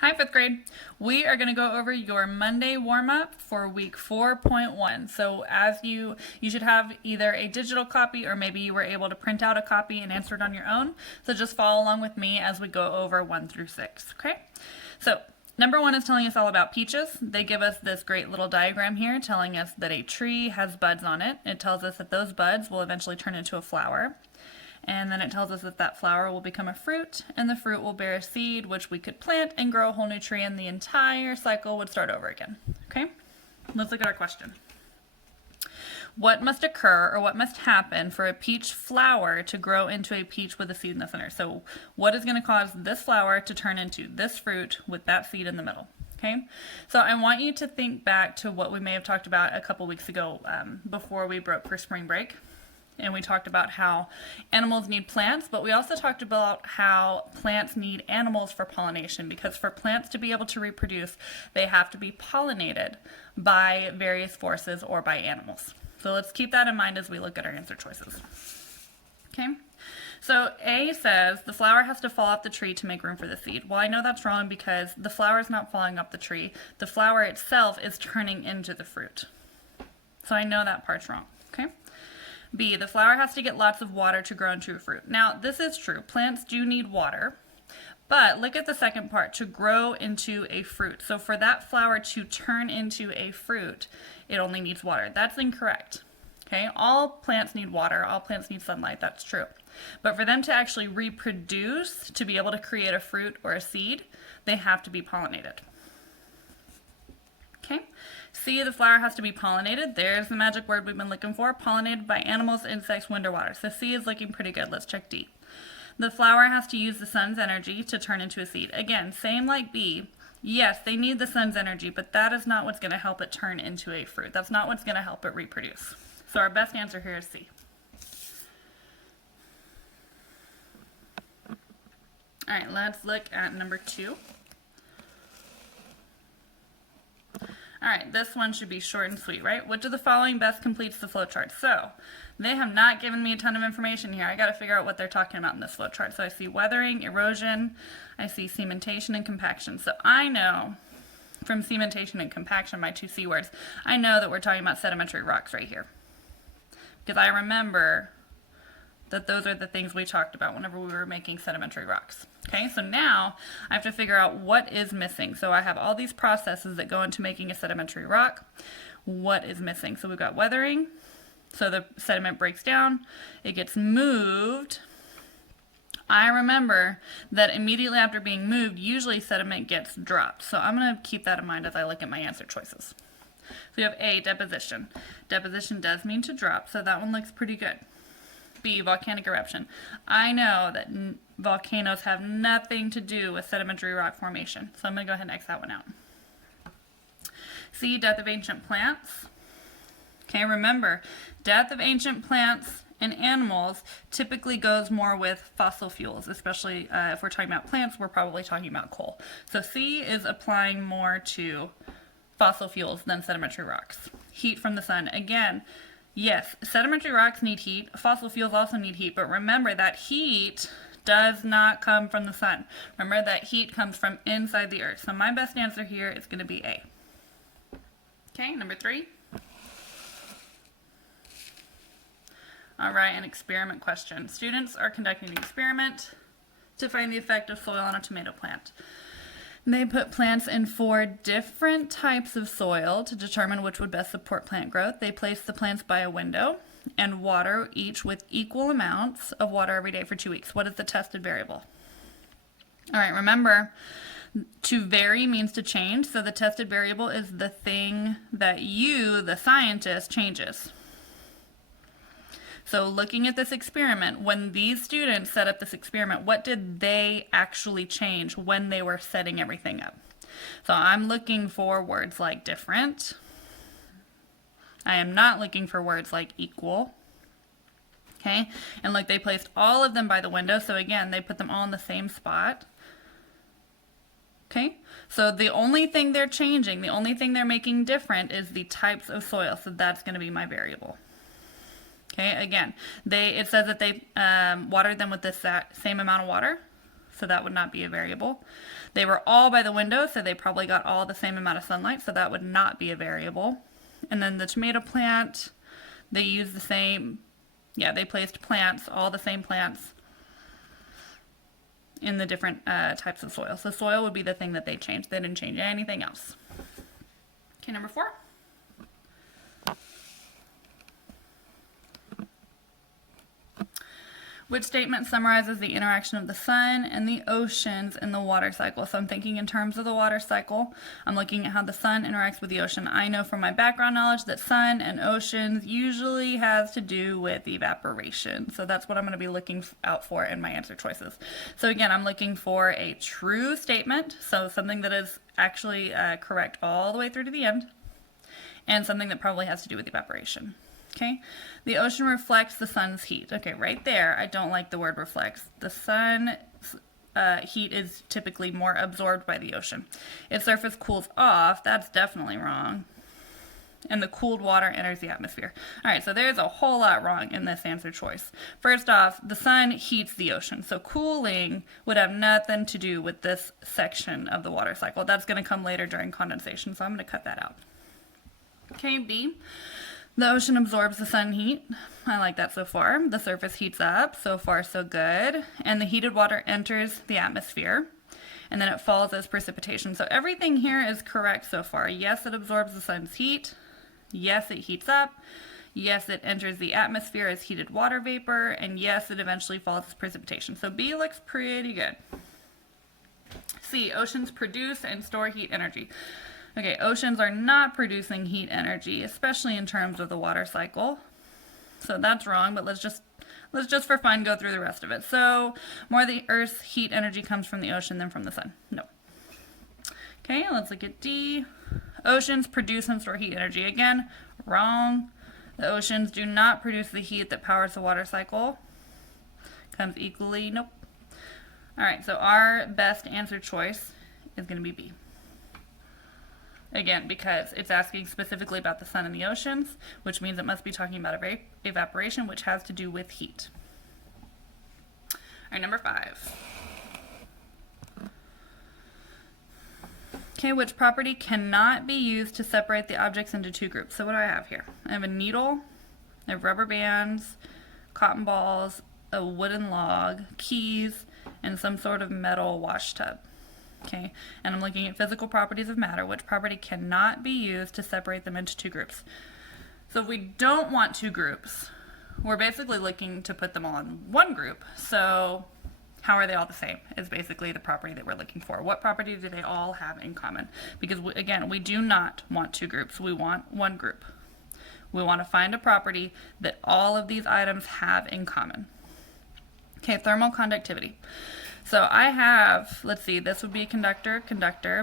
Hi, fifth grade. We are going to go over your Monday warm-up for week 4.1. So you should have either a digital copy or maybe you were able to print out a copy and answer it on your own. So just follow along with me as we go over 1 through 6, okay? So number 1 is telling us all about peaches. They give us this great little diagram here telling us that a tree has buds on it. It tells us that those buds will eventually turn into a flower. And then it tells us that that flower will become a fruit, and the fruit will bear a seed, which we could plant and grow a whole new tree, and the entire cycle would start over again. Okay? Let's look at our question. What must occur, or what must happen, for a peach flower to grow into a peach with a seed in the center? So what is going to cause this flower to turn into this fruit with that seed in the middle? Okay, so I want you to think back to what we may have talked about a couple weeks ago before we broke for spring break. And we talked about how animals need plants, but we also talked about how plants need animals for pollination, because for plants to be able to reproduce, they have to be pollinated by various forces or by animals. So let's keep that in mind as we look at our answer choices. Okay, so A says the flower has to fall off the tree to make room for the seed. Well, I know that's wrong because the flower is not falling off the tree. The flower itself is turning into the fruit. So I know that part's wrong, okay? B, the flower has to get lots of water to grow into a fruit. Now, this is true. Plants do need water, but look at the second part, to grow into a fruit. So for that flower to turn into a fruit, it only needs water. That's incorrect. Okay, all plants need water, all plants need sunlight, that's true. But for them to actually reproduce, to be able to create a fruit or a seed, they have to be pollinated. Okay, C, the flower has to be pollinated. There's the magic word we've been looking for, pollinated by animals, insects, wind, or water. So C is looking pretty good. Let's check D. The flower has to use the sun's energy to turn into a seed. Again, same like B. Yes, they need the sun's energy, but that is not what's going to help it turn into a fruit. That's not what's going to help it reproduce. So our best answer here is C. All right, let's look at number 2. All right, this one should be short and sweet, right? Which of the following best completes the flowchart? So they have not given me a ton of information here. I got to figure out what they're talking about in this flowchart. So I see weathering, erosion, I see cementation and compaction. So I know from cementation and compaction, my 2 C words, I know that we're talking about sedimentary rocks right here. Because I remember that those are the things we talked about whenever we were making sedimentary rocks. Okay, so now I have to figure out what is missing. So I have all these processes that go into making a sedimentary rock. What is missing? So we've got weathering. So the sediment breaks down. It gets moved. I remember that immediately after being moved, usually sediment gets dropped. So I'm going to keep that in mind as I look at my answer choices. So we have A, deposition. Deposition does mean to drop, so that one looks pretty good. B, volcanic eruption. I know that volcanoes have nothing to do with sedimentary rock formation, so I'm going to go ahead and X that one out. C, death of ancient plants. Okay, remember, death of ancient plants and animals typically goes more with fossil fuels, especially if we're talking about plants, we're probably talking about coal. So C is applying more to fossil fuels than sedimentary rocks. Heat from the sun. Again, yes, sedimentary rocks need heat. Fossil fuels also need heat, but remember that heat does not come from the sun. Remember that heat comes from inside the earth. So my best answer here is going to be A. Okay, number 3. All right, an experiment question. Students are conducting an experiment to find the effect of soil on a tomato plant. They put plants in 4 different types of soil to determine which would best support plant growth. They placed the plants by a window and water each with equal amounts of water every day for 2 weeks. What is the tested variable? All right, remember, to vary means to change. So the tested variable is the thing that you, the scientist, changes. So looking at this experiment, when these students set up this experiment, what did they actually change when they were setting everything up? So I'm looking for words like different. I am not looking for words like equal. Okay, and look, they placed all of them by the window. So again, they put them all in the same spot. Okay, so the only thing they're changing, the only thing they're making different is the types of soil. So that's going to be my variable. Okay, again, it says that they watered them with the same amount of water. so that would not be a variable. They were all by the window, so they probably got all the same amount of sunlight, so that would not be a variable. And then the tomato plant, they used the same, they placed plants, all the same plants in the different types of soil. So soil would be the thing that they changed. They didn't change anything else. Okay, number 4. Which statement summarizes the interaction of the sun and the oceans in the water cycle? So I'm thinking in terms of the water cycle. I'm looking at how the sun interacts with the ocean. I know from my background knowledge that sun and oceans usually has to do with evaporation. So that's what I'm going to be looking out for in my answer choices. So again, I'm looking for a true statement, so something that is actually correct all the way through to the end, and something that probably has to do with evaporation. Okay, the ocean reflects the sun's heat. Okay, right there, I don't like the word reflects. The sun's heat is typically more absorbed by the ocean. Its surface cools off. That's definitely wrong. And the cooled water enters the atmosphere. All right, so there's a whole lot wrong in this answer choice. First off, the sun heats the ocean. So cooling would have nothing to do with this section of the water cycle. That's going to come later during condensation, so I'm going to cut that out. Okay, B. The ocean absorbs the sun heat. I like that so far. The surface heats up. So far, so good. And the heated water enters the atmosphere. And then it falls as precipitation. So everything here is correct so far. Yes, it absorbs the sun's heat. Yes, it heats up. Yes, it enters the atmosphere as heated water vapor. And yes, it eventually falls as precipitation. So B looks pretty good. C, oceans produce and store heat energy. Okay, oceans are not producing heat energy, especially in terms of the water cycle. So that's wrong, but let's just for fun go through the rest of it. So more of the Earth's heat energy comes from the ocean than from the sun. No. Okay, let's look at D. Oceans produce and store heat energy. Again, wrong. The oceans do not produce the heat that powers the water cycle. Comes equally, nope. All right, so our best answer choice is going to be B. Again, because it's asking specifically about the sun and the oceans, which means it must be talking about evaporation, which has to do with heat. All right, number 5. Okay, which property cannot be used to separate the objects into 2 groups? So what do I have here? I have a needle, I have rubber bands, cotton balls, a wooden log, keys, and some sort of metal wash tub. Okay, and I'm looking at physical properties of matter. Which property cannot be used to separate them into 2 groups? So if we don't want 2 groups, we're basically looking to put them all in 1 group. So how are they all the same is basically the property that we're looking for. What property do they all have in common? Because again, we do not want 2 groups. We want 1 group. We want to find a property that all of these items have in common. Okay, thermal conductivity. So I have, let's see, this would be conductor,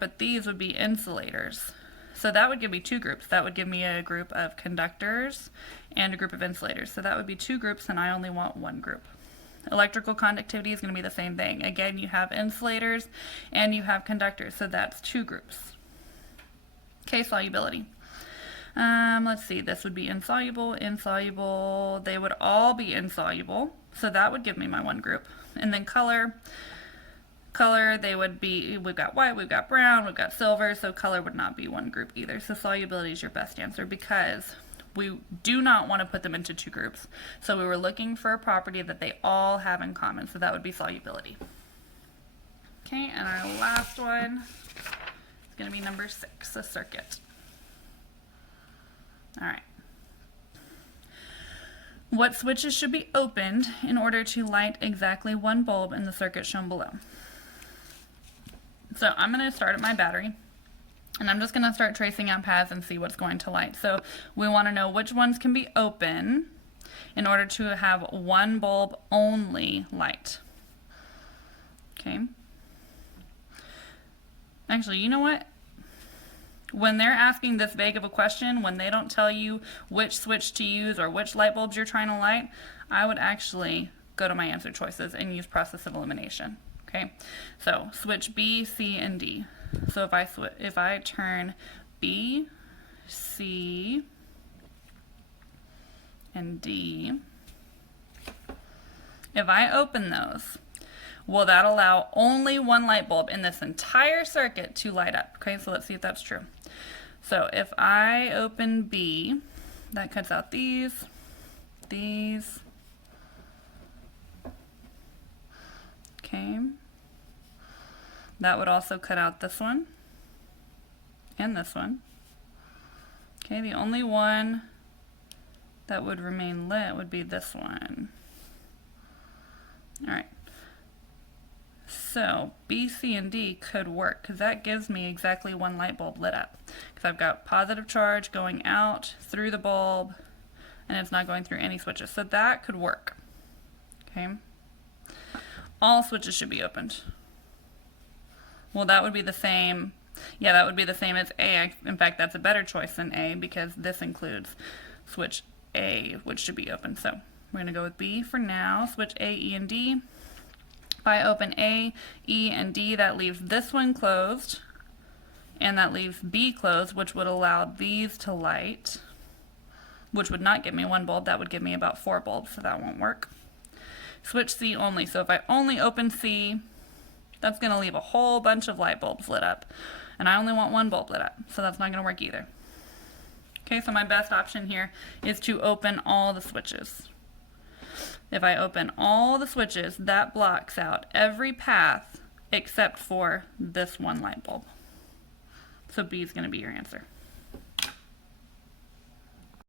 but these would be insulators. So that would give me 2 groups. That would give me a group of conductors and a group of insulators. So that would be 2 groups, and I only want 1 group. Electrical conductivity is going to be the same thing. Again, you have insulators and you have conductors, so that's 2 groups. Okay, solubility. Let's see, this would be insoluble, insoluble. They would all be insoluble, so that would give me my 1 group. And then color, they would be, we've got white, we've got brown, we've got silver, so color would not be 1 group either. So solubility is your best answer because we do not want to put them into 2 groups. So we were looking for a property that they all have in common, so that would be solubility. Okay, and our last one is going to be number 6, a circuit. All right. What switches should be opened in order to light exactly 1 bulb in the circuit shown below? So I'm going to start at my battery, and I'm just going to start tracing out paths and see what's going to light. So we want to know which ones can be open in order to have 1 bulb only light. Okay. Actually, you know what? When they're asking this vague of a question, when they don't tell you which switch to use or which light bulbs you're trying to light, I would actually go to my answer choices and use process of elimination. Okay, so switch B, C, and D. So if I turn B, C, and D, if I open those, will that allow only one light bulb in this entire circuit to light up? Okay, so let's see if that's true. So if I open B, that cuts out these, okay. That would also cut out this one and this one. Okay, the only one that would remain lit would be this one. All right. So B, C, and D could work because that gives me exactly one light bulb lit up. Because I've got positive charge going out through the bulb and it's not going through any switches. So that could work. Okay. All switches should be opened. Well, that would be the same. Yeah, that would be the same as A. In fact, that's a better choice than A because this includes switch A, which should be open. So we're going to go with B for now. Switch A, E, and D. If I open A, E, and D, that leaves this one closed, and that leaves B closed, which would allow these to light, which would not give me one bulb. That would give me about 4 bulbs, so that won't work. Switch C only. So if I only open C, that's going to leave a whole bunch of light bulbs lit up, and I only want one bulb lit up, so that's not going to work either. Okay, so my best option here is to open all the switches. If I open all the switches, that blocks out every path except for this one light bulb. So B is going to be your answer.